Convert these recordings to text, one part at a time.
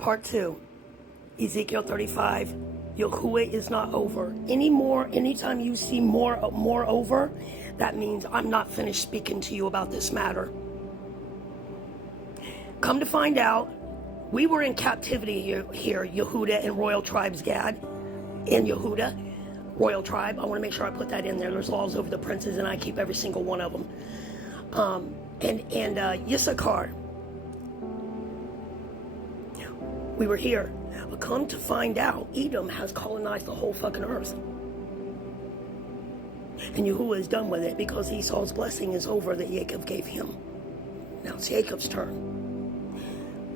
Part 2, Ezekiel 35. Youuuu is not over. Anytime you see more over, that means I'm not finished speaking to you about this matter. Come to find out, we were in captivity here, Yehuda and Royal Tribes Gad, in Yehuda, Royal Tribe. I want to make sure I put that in there. There's laws over the princes, and I keep every single one of them. And Issachar, we were here. But come to find out, Edom has colonized the whole fucking earth. And Youuuu is done with it because Esau's blessing is over that Jacob gave him. Now it's Jacob's turn.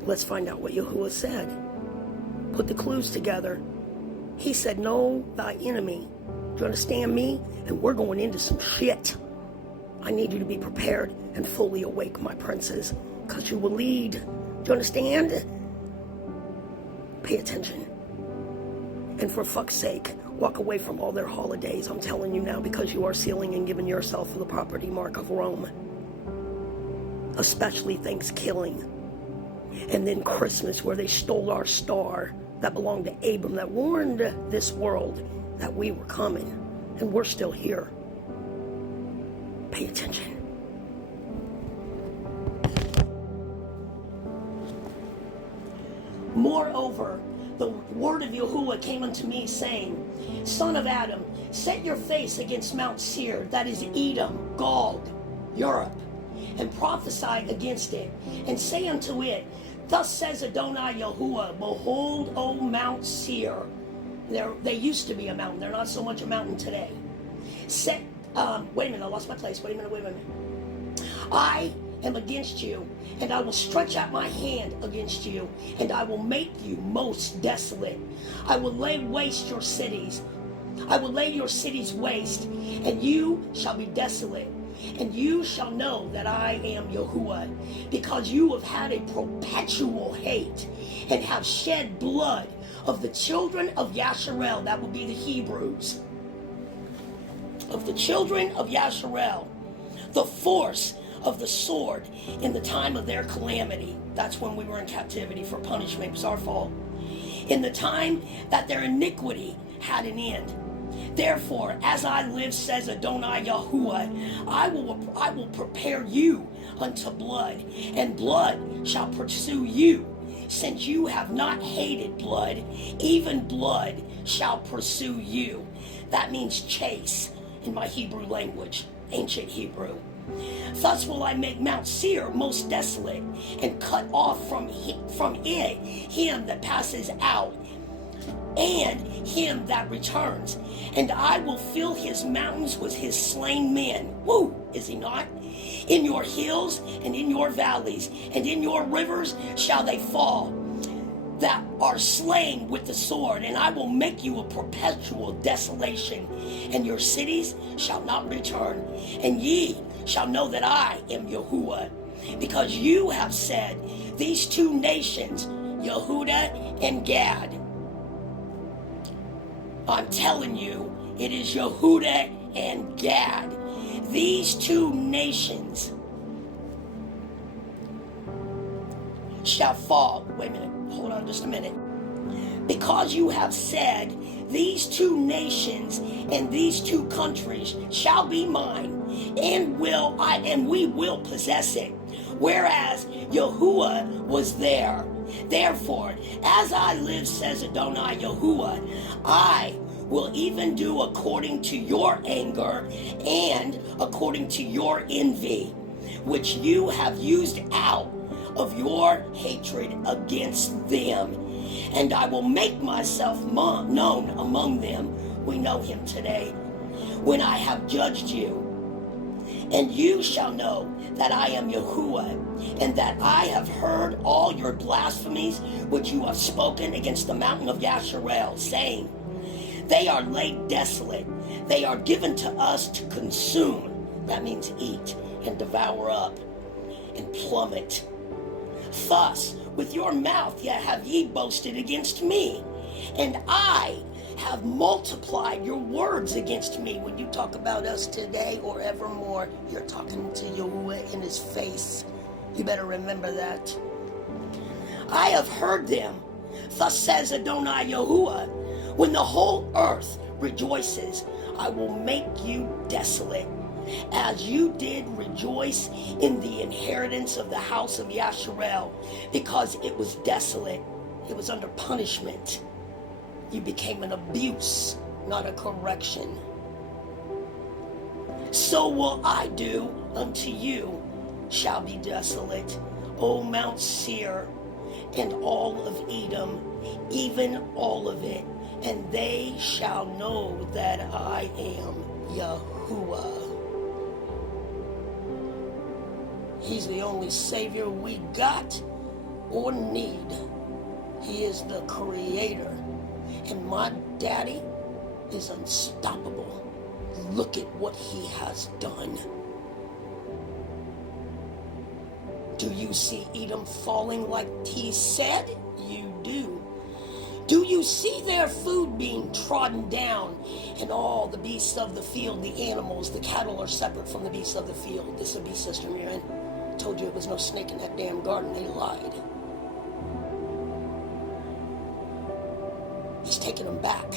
Let's find out what Youuuu said. Put the clues together. He said, know thy enemy. Do you understand me? And we're going into some shit. I need you to be prepared and fully awake, my princes, because you will lead. Do you understand? Pay attention. And for fuck's sake, walk away from all their holidays. I'm telling you now, because you are sealing and giving yourself the property mark of Rome. Especially Thanksgiving. And then Christmas, where they stole our star that belonged to Abram, that warned this world that we were coming. And we're still here. Pay attention. Moreover, the word of Youuuu came unto me, saying, Son of Adam, set your face against Mount Seir, that is Edom, Gog, Europe, and prophesy against it, and say unto it, Thus says Adonai Yahuwah, Behold, O Mount Seir. They used to be a mountain. They're not so much a mountain today. Wait a minute, I lost my place. Wait a minute. I am against you, and I will stretch out my hand against you, and I will make you most desolate. I will lay waste your cities. I will lay your cities waste, and you shall be desolate. And you shall know that I am Youuuu, because you have had a perpetual hate, and have shed blood of the children of Yasharel, that will be the Hebrews, of the children of Yasharel, the force of the sword in the time of their calamity. That's when we were in captivity for punishment. It was our fault. In the time that their iniquity had an end. Therefore, as I live, says Adonai Yahuwah, I will prepare you unto blood, and blood shall pursue you. Since you have not hated blood, even blood shall pursue you. That means chase in my Hebrew language, ancient Hebrew. Thus will I make Mount Seir most desolate, and cut off from it him that passes out, and him that returns. And I will fill his mountains with his slain men. Woo, is he not? In your hills and in your valleys and in your rivers shall they fall, that are slain with the sword. And I will make you a perpetual desolation, and your cities shall not return. And ye shall know that I am Youuuu, because you have said, these two nations, Yehuda and Gad. I'm telling you, it is Yehuda and Gad. These two nations shall fall. Wait a minute. Hold on just a minute. Because you have said, these two nations and these two countries shall be mine, and we will possess it. Whereas Youuuu was there. Therefore, as I live, says Adonai Yahuwah, I will even do according to your anger and according to your envy, which you have used out of your hatred against them. And I will make myself known among them. We know him today. When I have judged you. And you shall know that I am Youuuu, and that I have heard all your blasphemies which you have spoken against the mountain of Yasharel, saying, they are laid desolate, they are given to us to consume. That means eat and devour up and plummet. Thus, with your mouth have ye boasted against me, and I have multiplied your words against me. When you talk about us today or evermore, you're talking to Youuuu in his face. You better remember that. I have heard them Thus says Adonai Yahuwah, when the whole earth rejoices, I will make you desolate, as you did rejoice in the inheritance of the house of Yasharel, because it was desolate. It was under punishment. You became an abuse, not a correction. So will I do unto you, shall be desolate, O Mount Seir, and all of Edom, even all of it, and they shall know that I am Yahuwah. He's the only Savior we got or need. He is the Creator. And my daddy is unstoppable. Look at what he has done. Do you see Edom falling like he said? You do. Do you see their food being trodden down, and all the beasts of the field, the animals, the cattle are separate from the beasts of the field? This is a beast system you're in. Told you it was no snake in that damn garden. They lied. He's taking them back.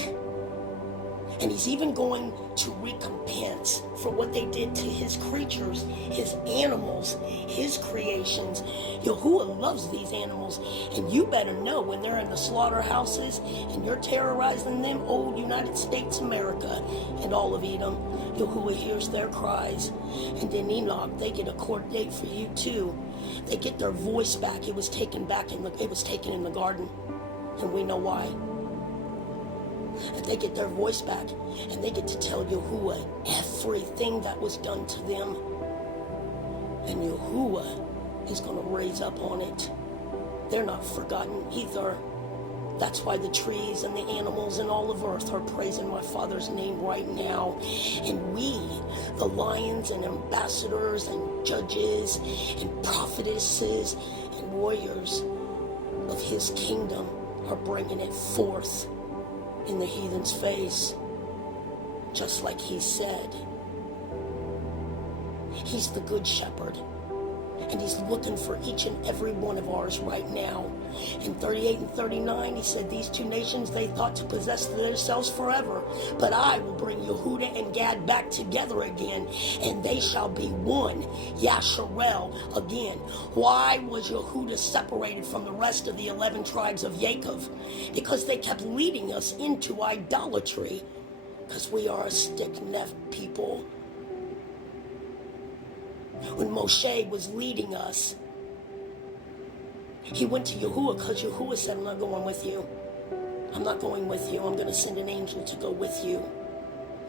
And he's even going to recompense for what they did to his creatures, his animals, his creations. Yahuwah loves these animals. And you better know when they're in the slaughterhouses and you're terrorizing them, old United States America and all of Edom, Yahuwah hears their cries. And then Enoch, they get a court date for you too. They get their voice back. It was taken in the garden. And we know why. And they get their voice back, and they get to tell Yahuwah everything that was done to them. And Yahuwah is going to raise up on it. They're not forgotten either. That's why the trees and the animals and all of earth are praising my Father's name right now. And we, the lions and ambassadors and judges and prophetesses and warriors of his kingdom, are bringing it forth in the heathen's face, just like he said. He's the good shepherd, and he's looking for each and every one of ours right now. In 38 and 39, he said, these two nations, they thought to possess themselves forever, but I will bring Yehuda and Gad back together again, and they shall be one, Yasharel again. Why was Yehuda separated from the rest of the 11 tribes of Jacob? Because they kept leading us into idolatry, because we are a stick-necked people. When Moshe was leading us, he went to Yahuwah because Yahuwah said, I'm not going with you. I'm not going with you. I'm going to send an angel to go with you.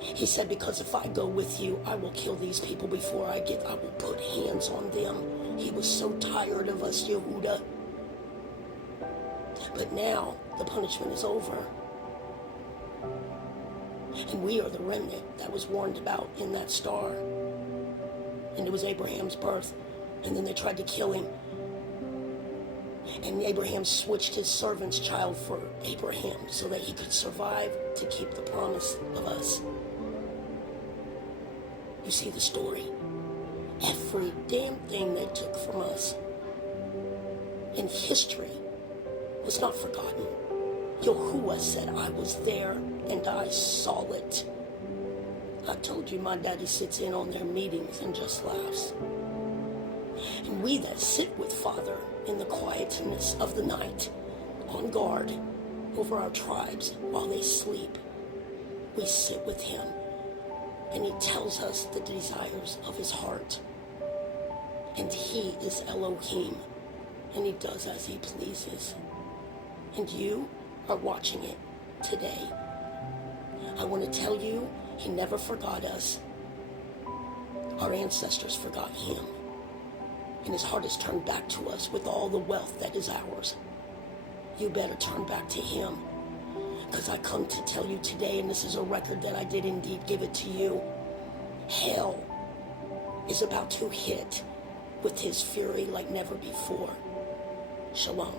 He said, because if I go with you, I will kill these people before I will put hands on them. He was so tired of us, Yehuda. But now the punishment is over. And we are the remnant that was warned about in that star. And it was Abraham's birth. And then they tried to kill him. And Abraham switched his servant's child for Abraham so that he could survive to keep the promise of us. You see the story. Every damn thing they took from us in history was not forgotten. Yahuwah said, I was there and I saw it. I told you my daddy sits in on their meetings and just laughs. And we that sit with Father in the quietness of the night, on guard over our tribes while they sleep, we sit with him, and he tells us the desires of his heart. And he is Elohim, and he does as he pleases. And you are watching it today. I want to tell you, he never forgot us. Our ancestors forgot him. And his heart is turned back to us with all the wealth that is ours. You better turn back to him. Because I come to tell you today, and this is a record that I did indeed give it to you, hell is about to hit with his fury like never before. Shalom.